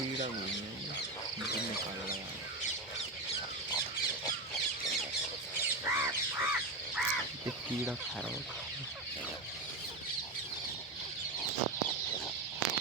कीड़ा घूमे मुझे निकाल रहा है। ये कीड़ा खा रहा होगा।